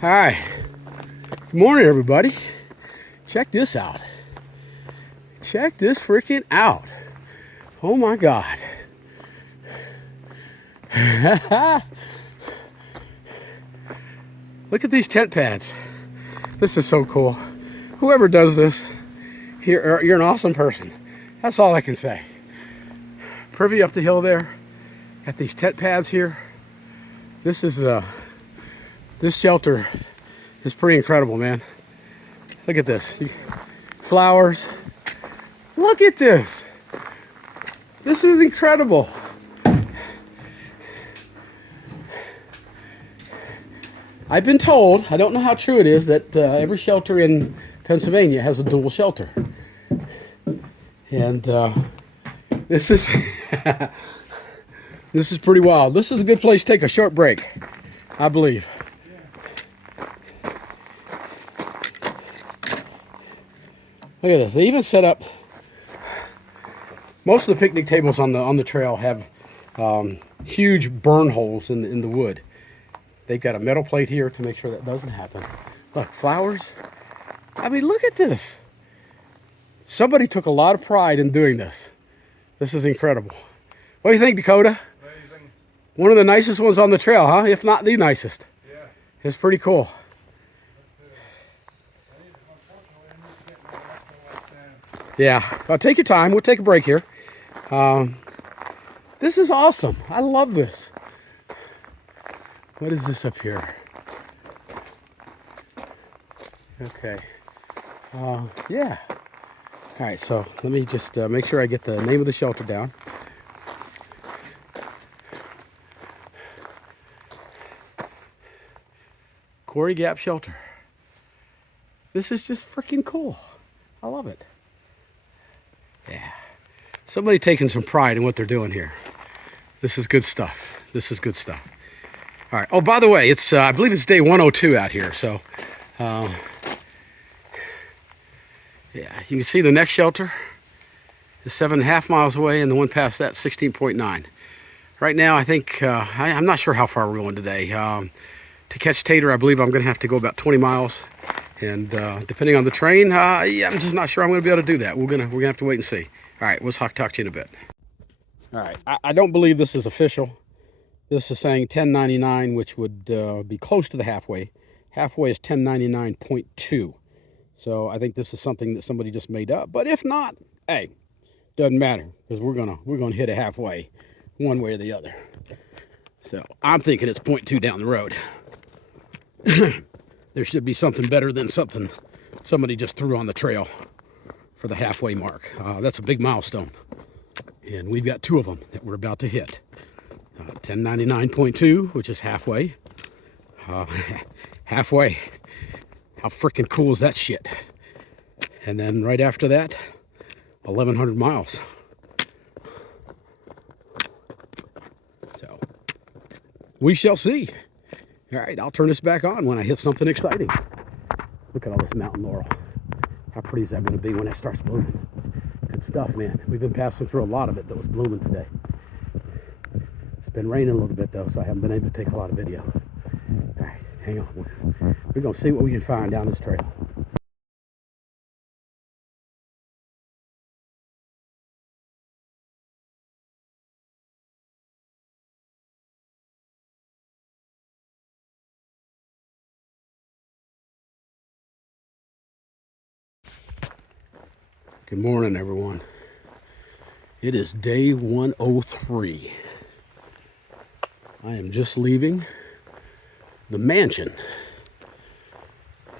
All right. Good morning, everybody. Check this out. Check this freaking out. Oh my God. Look at these tent pads. This is so cool. Whoever does this, you're an awesome person. That's all I can say. Privy up the hill there. Got these tent pads here. This is this shelter is pretty incredible, man. Look at this. Flowers. Look at this. This is incredible. I've been told, I don't know how true it is, that every shelter in Pennsylvania has a dual shelter. And this is this is pretty wild. This is a good place to take a short break, I believe. Look at this. They even set up. Most of the picnic tables on the trail have huge burn holes in the wood. They've got a metal plate here to make sure that doesn't happen. Look, flowers. I mean, look at this. Somebody took a lot of pride in doing this. This is incredible. What do you think, Dakota? Amazing. One of the nicest ones on the trail, huh? If not the nicest. Yeah. It's pretty cool. Yeah, well, take your time. We'll take a break here. This is awesome. I love this. What is this up here? Okay. Yeah. All right, so let me just make sure I get the name of the shelter down. Quarry Gap Shelter. This is just freaking cool. I love it. Yeah. Somebody taking some pride in what they're doing here. This is good stuff. This is good stuff. All right. Oh, by the way, it's I believe it's day 102 out here. So, yeah, you can see the next shelter is 7.5 miles away, and the one past that 16.9. Right now, I think I'm not sure how far we're going today. To catch tater, I believe I'm going to have to go about 20 miles, and depending on the train, yeah, I'm just not sure I'm going to be able to do that. We're gonna have to wait and see. All right, we'll talk to you in a bit. All right, I don't believe this is official. This is saying 1099, which would be close to the halfway. Halfway is 1099.2. So I think this is something that somebody just made up. But if not, hey, doesn't matter, because we're gonna hit it halfway, one way or the other. So I'm thinking it's 0.2 down the road. There should be something better than something somebody just threw on the trail for the halfway mark. That's a big milestone, and we've got two of them that we're about to hit. 1099.2, which is halfway. Halfway. How freaking cool is that shit? And then right after that, 1,100 miles. So we shall see. All right, I'll turn this back on when I hit something exciting. Look at all this mountain laurel. How pretty is that going to be when it starts blooming? Good stuff, man. We've been passing through a lot of it that was blooming today. It's been raining a little bit, though, so I haven't been able to take a lot of video. All right, hang on. We're going to see what we can find down this trail. Good morning, everyone. It is day 103. I am just leaving the mansion.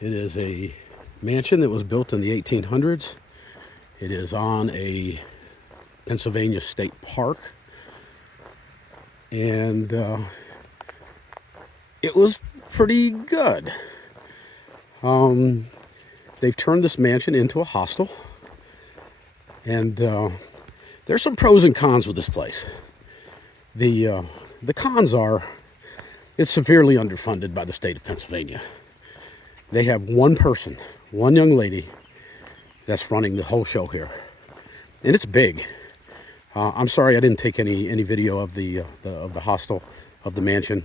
It is a mansion that was built in the 1800s. It is on a Pennsylvania state park. And it was pretty good. They've turned this mansion into a hostel. And there's some pros and cons with this place. The cons are it's severely underfunded by the state of Pennsylvania. They have one person, one young lady that's running the whole show here. And it's big. I'm sorry I didn't take any video of the hostel, of the mansion.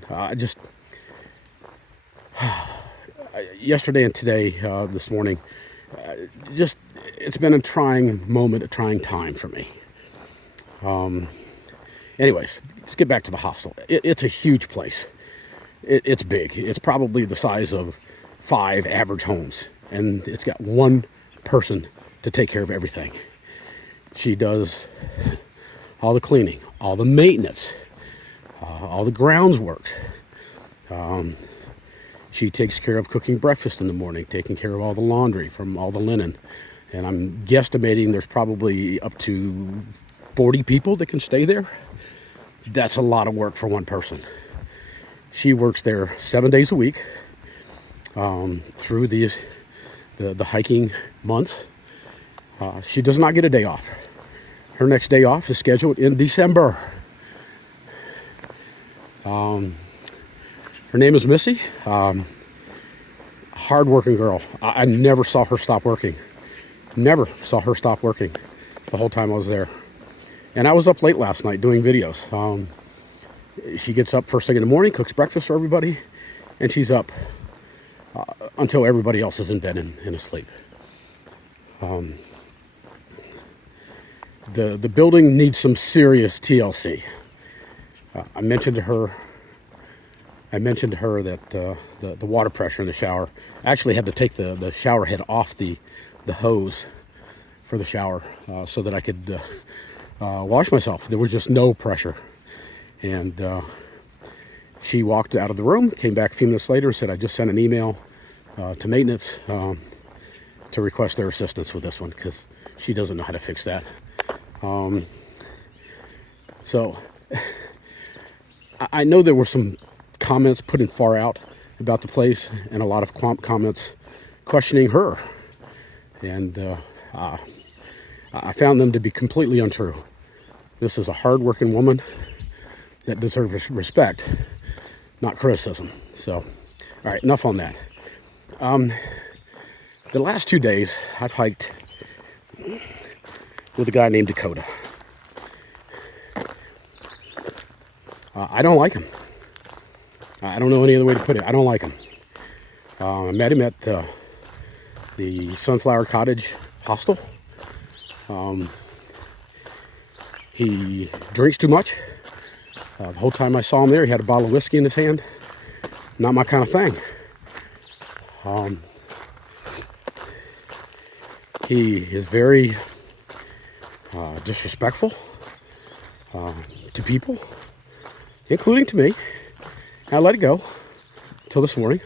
yesterday and today, this morning, just it's been a trying moment, a trying time for me. Anyways, let's get back to the hostel. It's a huge place. It's big. It's probably the size of 5 average homes, and it's got one person to take care of everything. She does all the cleaning, all the maintenance, all the grounds work. She takes care of cooking breakfast in the morning, taking care of all the laundry from all the linen. And I'm guesstimating there's probably up to 40 people that can stay there. That's a lot of work for one person. She works there 7 days a week through the hiking months. She does not get a day off. Her next day off is scheduled in December. Her name is Missy. Hard-working girl. I never saw her stop working. Never saw her stop working the whole time I was there. And I was up late last night doing videos. She gets up first thing in the morning, cooks breakfast for everybody, and she's up until everybody else is in bed and asleep. The building needs some serious TLC. I mentioned to her that the water pressure in the shower, I actually had to take the shower head off the hose for the shower so that I could wash myself. There was just no pressure. And she walked out of the room, came back a few minutes later and said, I just sent an email to maintenance to request their assistance with this one because she doesn't know how to fix that. So I know there were some comments put in far out about the place and a lot of comments questioning her. And I found them to be completely untrue. This is a hard-working woman that deserves respect, not criticism. So, all right, enough on that. The last 2 days, I've hiked with a guy named Dakota. I don't like him. I don't know any other way to put it. I don't like him. I met him at the Sunflower Cottage hostel. He drinks too much. The whole time I saw him there, he had a bottle of whiskey in his hand. Not my kind of thing. He is very disrespectful to people, including to me. I let it go until this morning.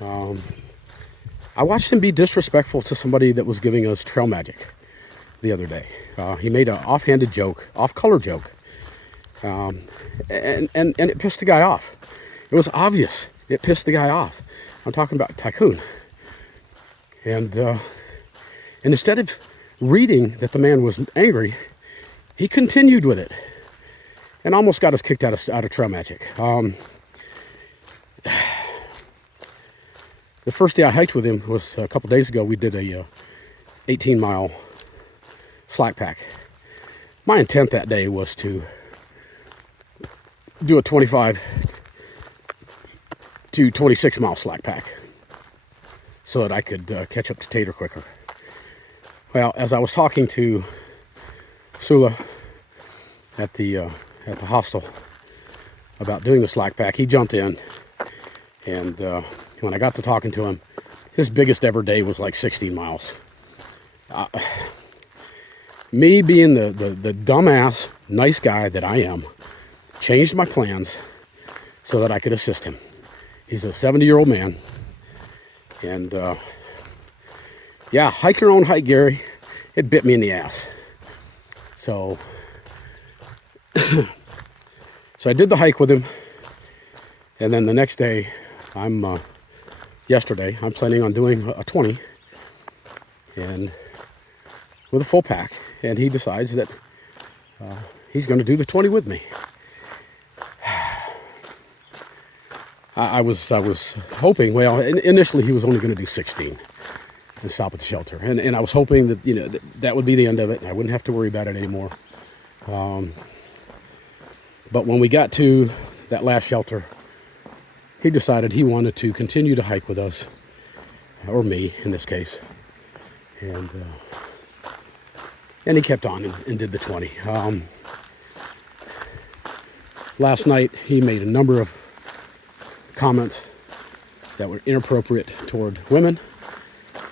I watched him be disrespectful to somebody that was giving us trail magic the other day. He made an offhanded joke, off-color joke, and it pissed the guy off. It was obvious. It pissed the guy off. I'm talking about Tycoon. And instead of reading that the man was angry, he continued with it and almost got us kicked out of trail magic. The first day I hiked with him was a couple days ago. We did a 18-mile slack pack. My intent that day was to do a 25 to 26-mile slack pack so that I could catch up to Tater quicker. Well, as I was talking to Sula at the hostel about doing the slack pack, he jumped in, and when I got to talking to him, his biggest ever day was like 16 miles. Me being the dumbass, nice guy that I am, changed my plans so that I could assist him. He's a 70-year-old man, and yeah, hike your own hike, Gary. It bit me in the ass. So I did the hike with him, and then the next day, yesterday, I'm planning on doing a 20, and with a full pack, and he decides that he's going to do the 20 with me. I was hoping, well, initially he was only going to do 16 and stop at the shelter, and I was hoping that that would be the end of it, and I wouldn't have to worry about it anymore. But when we got to that last shelter, he decided he wanted to continue to hike with us, or me in this case, and he kept on and did the 20. Last night he made a number of comments that were inappropriate toward women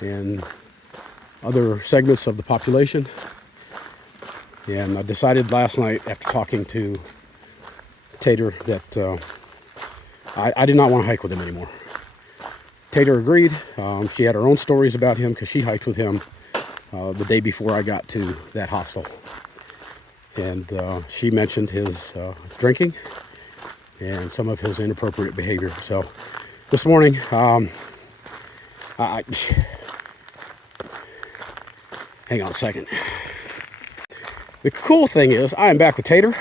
and other segments of the population. And I decided last night, after talking to Tater, that I did not want to hike with him anymore. Tater agreed. She had her own stories about him because she hiked with him the day before I got to that hostel. And she mentioned his drinking and some of his inappropriate behavior. So this morning, hang on a second. The cool thing is, I am back with Tater,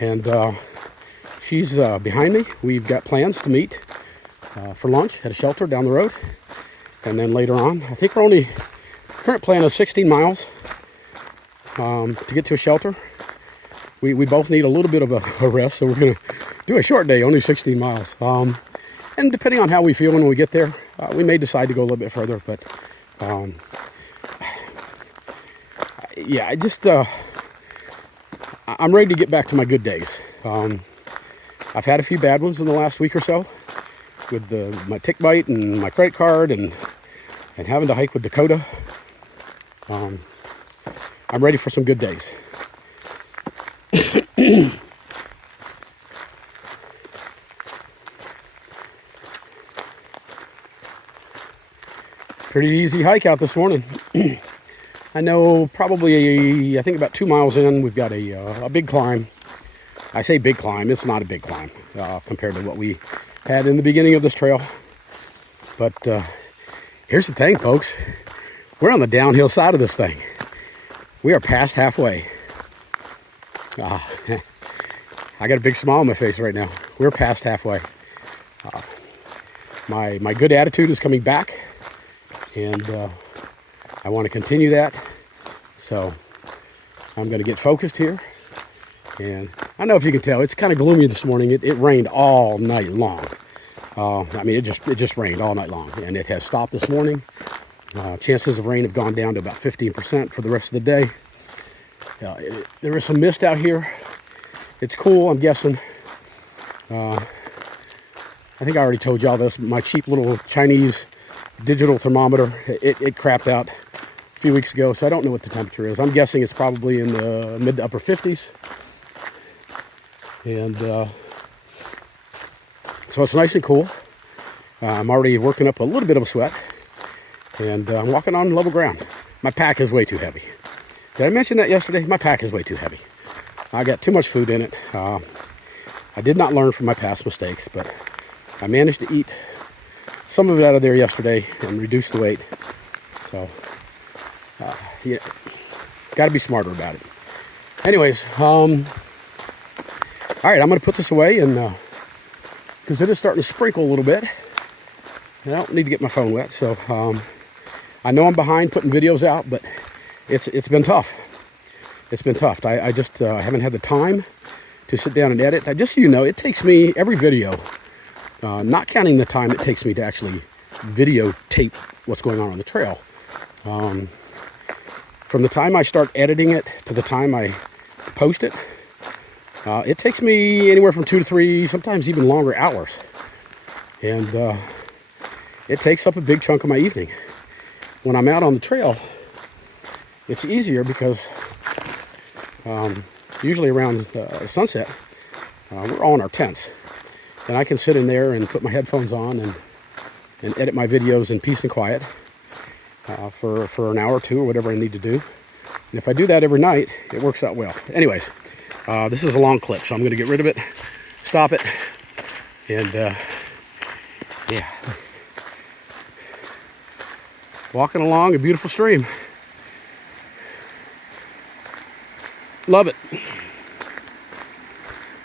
and she's behind me. We've got plans to meet for lunch at a shelter down the road, and then later on, I think current plan is 16 miles to get to a shelter. We both need a little bit of a rest, so we're going to do a short day, only 16 miles. And depending on how we feel when we get there, we may decide to go a little bit further, but yeah, I'm ready to get back to my good days. I've had a few bad ones in the last week or so with my tick bite and my credit card and having to hike with Dakota. I'm ready for some good days. Pretty easy hike out this morning. I know probably, I think about 2 miles in, we've got a big climb. I say big climb, it's not a big climb compared to what we had in the beginning of this trail. But here's the thing, folks. We're on the downhill side of this thing. We are past halfway. I got a big smile on my face right now. We're past halfway. My good attitude is coming back, and I want to continue that. So I'm going to get focused here. And I don't know if you can tell, it's kind of gloomy this morning. It rained all night long. I mean, it just rained all night long, and it has stopped this morning. Chances of rain have gone down to about 15% for the rest of the day. There is some mist out here. It's cool, I'm guessing. I think I already told y'all this. My cheap little Chinese digital thermometer, it crapped out a few weeks ago, so I don't know what the temperature is. I'm guessing it's probably in the mid to upper 50s. And so it's nice and cool. I'm already working up a little bit of a sweat, and I'm walking on level ground. My pack is way too heavy. Did I mention that yesterday? My pack is way too heavy. I got too much food in it. I did not learn from my past mistakes, but I managed to eat some of it out of there yesterday and reduce the weight. So, yeah, got to be smarter about it. Anyways, all right, I'm going to put this away, and because it is starting to sprinkle a little bit. I don't need to get my phone wet, so I know I'm behind putting videos out, but it's been tough. It's been tough. I just haven't had the time to sit down and edit. Just so you know, it takes me every video, not counting the time it takes me to actually videotape what's going on the trail. From the time I start editing it to the time I post it, it takes me anywhere from 2 to 3, sometimes even longer hours. And it takes up a big chunk of my evening. When I'm out on the trail, it's easier because usually around sunset, we're all in our tents. And I can sit in there and put my headphones on and edit my videos in peace and quiet for an hour or two or whatever I need to do. And if I do that every night, it works out well. Anyways, this is a long clip, so I'm going to get rid of it, stop it, and yeah. Walking along a beautiful stream. Love it.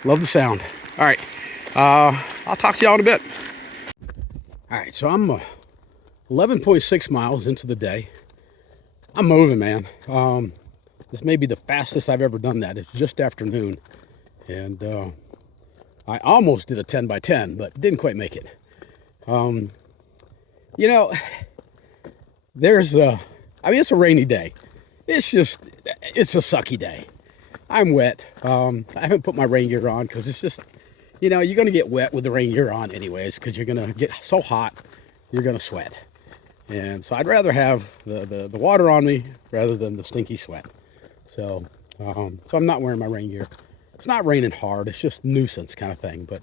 Love the sound. All right, I'll talk to y'all in a bit. All right, so I'm 11.6 miles into the day. I'm moving, man. This may be the fastest I've ever done that. It's just after noon, and I almost did a 10 by 10, but didn't quite make it. You know, there's I mean, it's a rainy day. It's a sucky day. I'm wet. I haven't put my rain gear on because it's just, you're going to get wet with the rain gear on anyways, because you're going to get so hot, you're going to sweat. And so I'd rather have the water on me rather than the stinky sweat. So I'm not wearing my rain gear. It's not raining hard. It's just nuisance kind of thing. But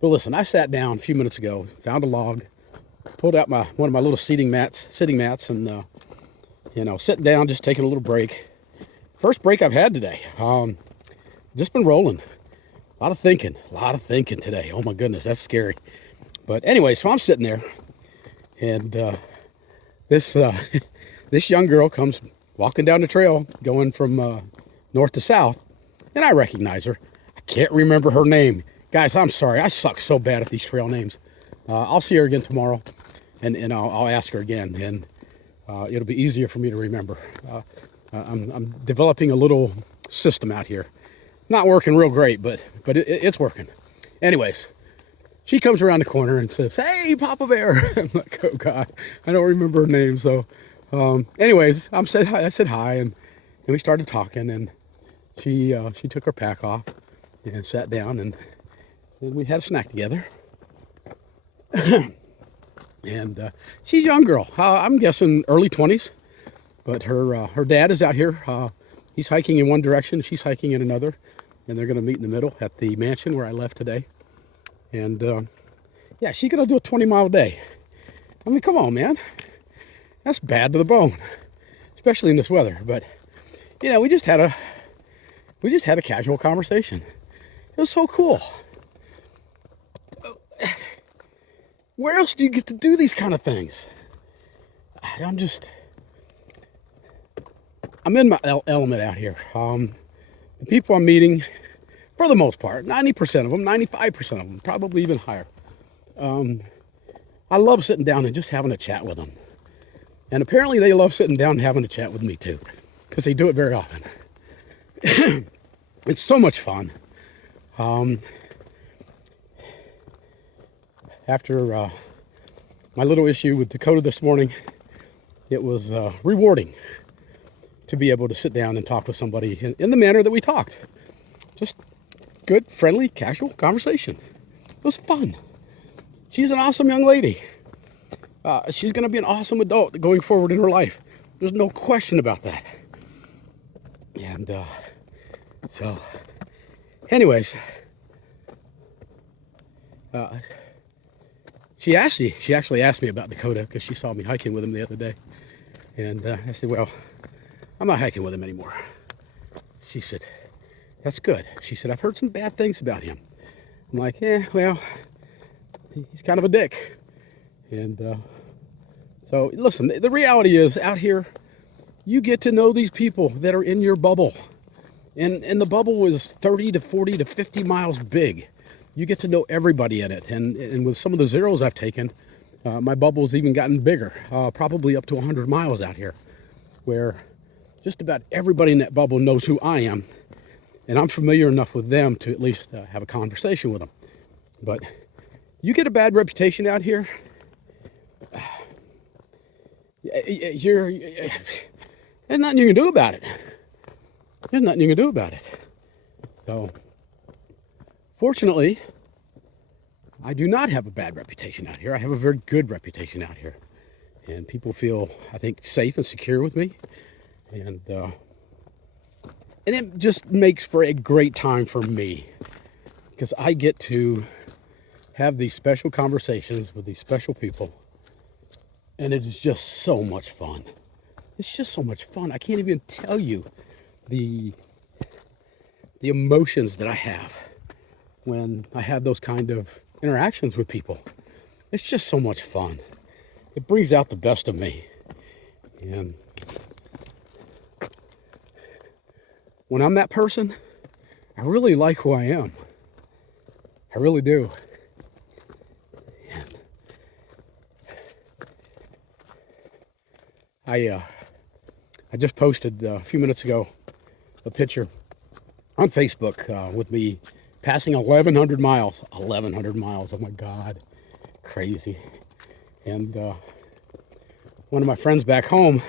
listen, I sat down a few minutes ago, found a log, pulled out one of my little sitting mats, and sitting down, just taking a little break. First break I've had today. Just been rolling. A lot of thinking today. Oh my goodness, that's scary. But anyway, so I'm sitting there, and this young girl comes walking down the trail, going from north to south, and I recognize her. I can't remember her name. Guys, I'm sorry. I suck so bad at these trail names. I'll see her again tomorrow, and I'll ask her again, and it'll be easier for me to remember. I'm developing a little system out here. Not working real great, but it's working. Anyways, she comes around the corner and says, "Hey, Papa Bear." I'm like, oh God, I don't remember her name. So, anyways, I said hi, and we started talking, and she took her pack off and sat down, and we had a snack together. And she's a young girl. I'm guessing early 20s, but her dad is out here. He's hiking in one direction, she's hiking in another, and they're going to meet in the middle at the mansion where I left today. And yeah, she's going to do a 20-mile day. I mean, come on, man. That's bad to the bone, especially in this weather. But we just had a casual conversation. It was so cool. Where else do you get to do these kind of things? I'm in my element out here. The people I'm meeting, for the most part, 90% of them, 95% of them, probably even higher. I love sitting down and just having a chat with them. And apparently they love sitting down and having a chat with me too, because they do it very often. It's so much fun. After my little issue with Dakota this morning, it was rewarding to be able to sit down and talk with somebody in the manner that we talked. Just good, friendly, casual conversation. It was fun. She's an awesome young lady. She's going to be an awesome adult going forward in her life. There's no question about that. And so, anyways, she actually asked me about Dakota because she saw me hiking with him the other day. And I said, well, I'm not hiking with him anymore. She said, that's good. She said, I've heard some bad things about him. I'm like, well, he's kind of a dick. And so, listen, the reality is out here, you get to know these people that are in your bubble. And the bubble is 30 to 40 to 50 miles big. You get to know everybody in it. And with some of the zeros I've taken, my bubble's even gotten bigger, probably up to 100 miles out here, where just about everybody in that bubble knows who I am. And I'm familiar enough with them to at least have a conversation with them. But you get a bad reputation out here, there's nothing you can do about it. There's nothing you can do about it. So, fortunately, I do not have a bad reputation out here. I have a very good reputation out here. And people feel, I think, safe and secure with me. And it just makes for a great time for me, because I get to have these special conversations with these special people. And it is just so much fun. It's just so much fun. I can't even tell you the emotions that I have when I have those kind of interactions with people. It's just so much fun. It brings out the best of me. And when I'm that person, I really like who I am. I really do. And I just posted a few minutes ago a picture on Facebook with me passing 1,100 miles. 1,100 miles, oh my God, crazy. And one of my friends back home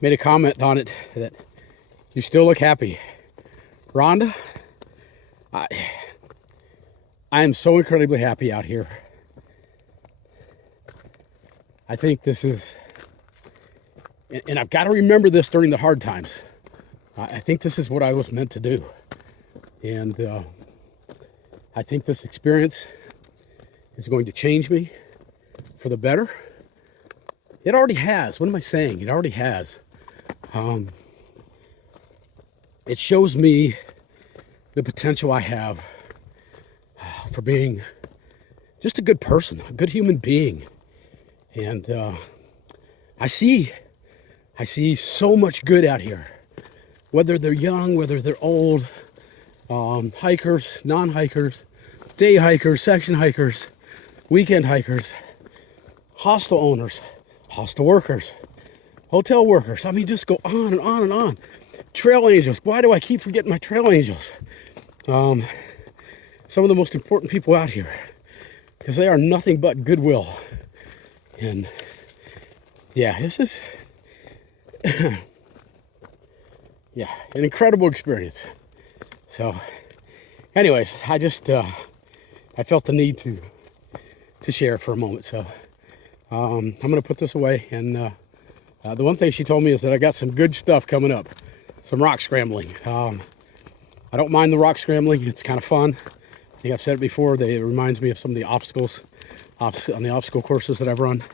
made a comment on it that you still look happy. Rhonda, I am so incredibly happy out here. I think this is, and I've got to remember this during the hard times. I think this is what I was meant to do. And I think this experience is going to change me for the better. It already has. What am I saying? It already has. It shows me the potential I have for being just a good person, a good human being. And I see so much good out here, whether they're young, whether they're old, hikers, non-hikers, day hikers, section hikers, weekend hikers, hostel owners, hostel workers, hotel workers. I mean, just go on and on and on. Trail angels. Why do I keep forgetting my trail angels? Some of the most important people out here, because they are nothing but goodwill. And yeah, this is yeah, an incredible experience. So anyways, I just I felt the need to share for a moment. So I'm gonna put this away. And the one thing she told me is that I got some good stuff coming up, some rock scrambling. I don't mind the rock scrambling. It's kind of fun. I think I've said it before. It reminds me of some of the obstacles on the obstacle courses that I've run.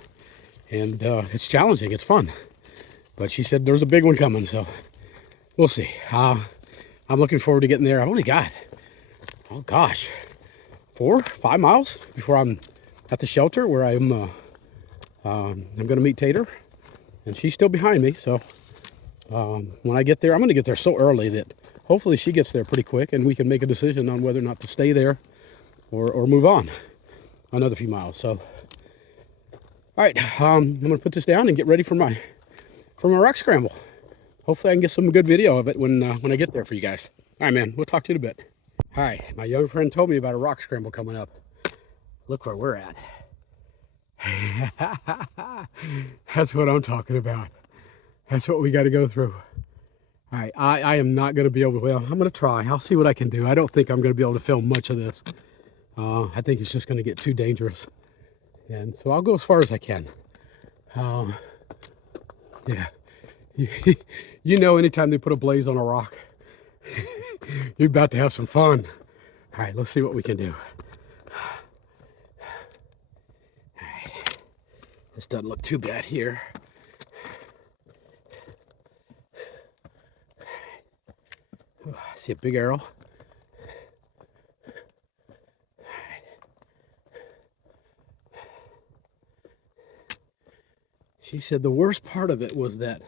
And it's challenging. It's fun. But she said there's a big one coming, so we'll see. I'm looking forward to getting there. I've only got, oh gosh, 4, 5 miles before I'm at the shelter where I'm going to meet Tater. And she's still behind me, so when I get there, I'm going to get there so early that hopefully she gets there pretty quick and we can make a decision on whether or not to stay there or move on another few miles. So, all right, I'm going to put this down and get ready for my rock scramble. Hopefully I can get some good video of it when I get there for you guys. All right, man, we'll talk to you in a bit. All right, my young friend told me about a rock scramble coming up. Look where we're at. That's what I'm talking about. That's what we got to go through. All right, I am not going to be able to, well, I'm going to try. I'll see what I can do. I don't think I'm going to be able to film much of this. I think it's just going to get too dangerous. And so I'll go as far as I can. Yeah. You know, anytime they put a blaze on a rock, you're about to have some fun. All right, let's see what we can do. All right. This doesn't look too bad here. Oh, I see a big arrow. She said the worst part of it was that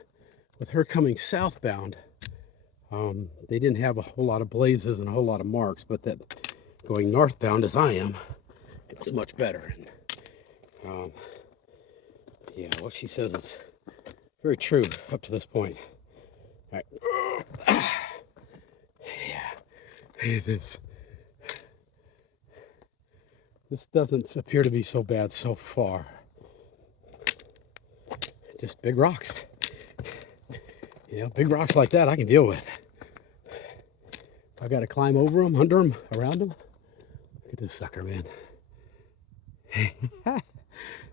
with her coming southbound, they didn't have a whole lot of blazes and a whole lot of marks, but that going northbound as I am, it was much better. And yeah, what she says is very true up to this point. All right. Yeah, this doesn't appear to be so bad so far. Just big rocks. You know, big rocks like that I can deal with. I got to climb over them, under them, around them. Look at this sucker, man.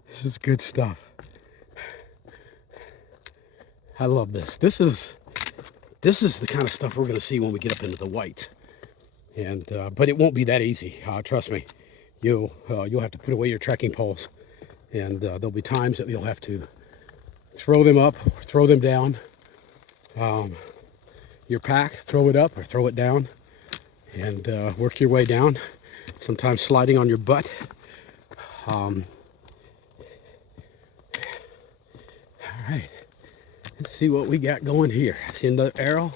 This is good stuff. I love this. This is the kind of stuff we're going to see when we get up into the whites. And but it won't be that easy. Trust me. You'll have to put away your trekking poles, and there'll be times that you'll have to throw them up or throw them down. Your pack, throw it up or throw it down, and work your way down, sometimes sliding on your butt. All right, let's see what we got going here. I see another arrow.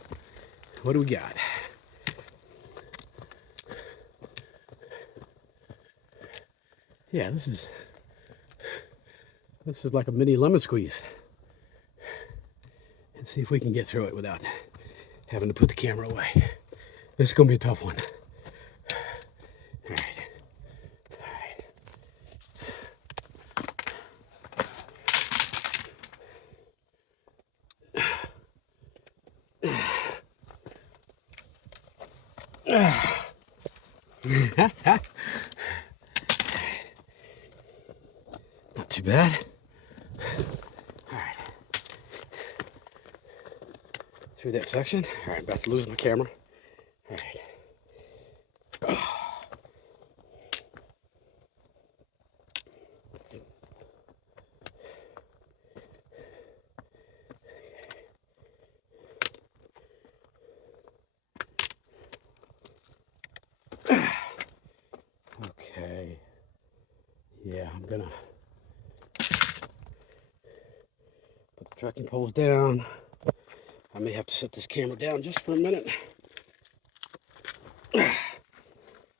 What do we got? Yeah, this is like a mini lemon squeeze. Let's see if we can get through it without having to put the camera away. This is going to be a tough one. Not too bad. All right. Through that section. All right, about to lose my camera. All right. Okay. Yeah, I'm gonna put the trekking poles down. I may have to set this camera down just for a minute.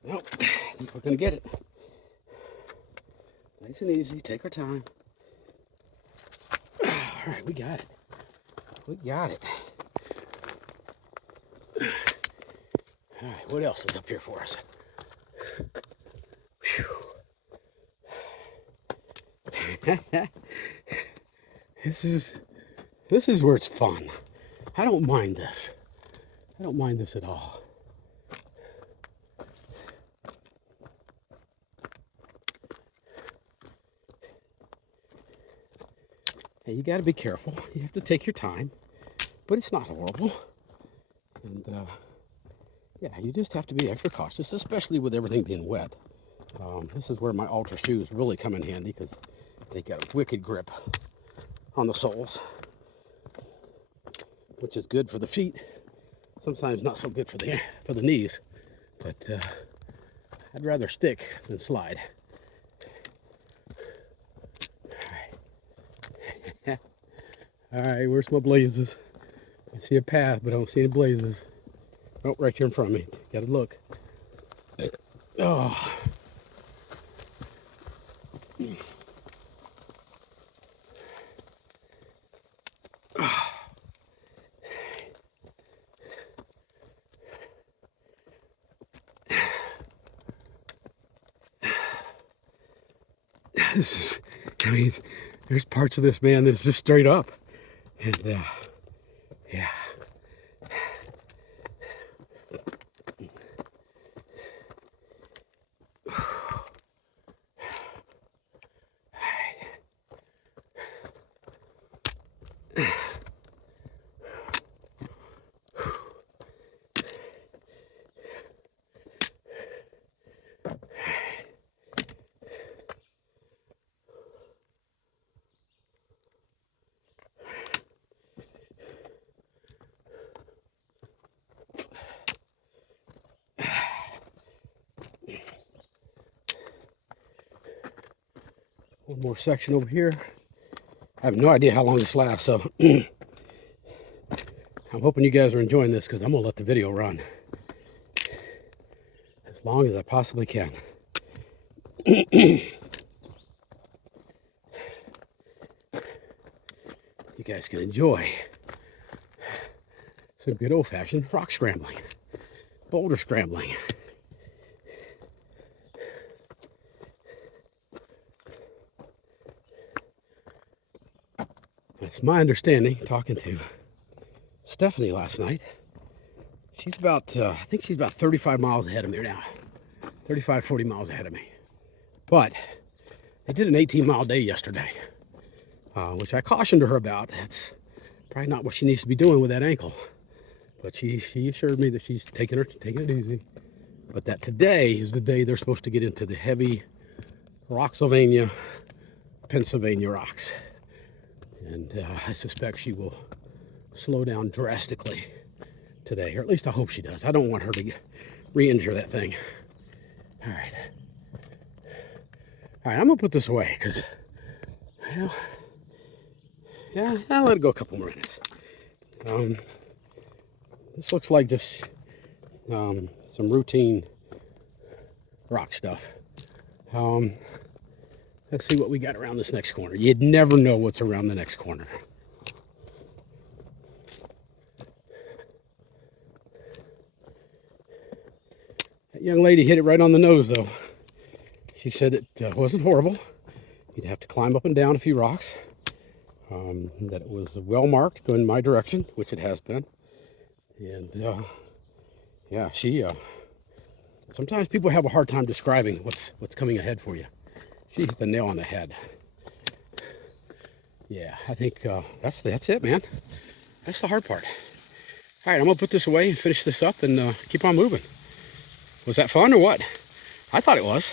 Nope, I think we're gonna get it. Nice and easy, take our time. All right, we got it. We got it. All right, what else is up here for us? This is where it's fun. I don't mind this. I don't mind this at all. Hey, you got to be careful. You have to take your time, but it's not horrible. And yeah, you just have to be extra cautious, especially with everything being wet. This is where my Altra shoes really come in handy because they got a wicked grip on the soles, which is good for the feet. Sometimes not so good for the knees, but I'd rather stick than slide. All right, where's my blazes? I see a path, but I don't see any blazes. Oh, right here in front of me. Gotta look. Oh. This is, I mean, there's parts of this, man, that's just straight up. And, yeah. One more section over here. I have no idea how long this lasts, so I'm hoping you guys are enjoying this because I'm going to let the video run as long as I possibly can. You guys can enjoy some good old-fashioned rock scrambling, boulder scrambling. It's my understanding, talking to Stephanie last night, she's about, I think she's about 35 miles ahead of me now. 35, 40 miles ahead of me. But they did an 18-mile day yesterday, which I cautioned her about. That's probably not what she needs to be doing with that ankle. But she assured me that she's taking it easy. But that today is the day they're supposed to get into the heavy Rocksylvania, Pennsylvania rocks. And I suspect she will slow down drastically today, or at least I hope she does. I don't want her to re-injure that thing. All right, I'm gonna put this away because, well, yeah, I'll let it go a couple more minutes. This looks like just some routine rock stuff. Let's see what we got around this next corner. You'd never know what's around the next corner. That young lady hit it right on the nose, though. She said it wasn't horrible. You'd have to climb up and down a few rocks. That it was well marked, going in my direction, which it has been. And yeah, she Sometimes people have a hard time describing what's coming ahead for you. She hit the nail on the head. Yeah, I think that's it, man. That's the hard part. All right, I'm gonna put this away and finish this up and keep on moving. Was that fun or what? I thought it was.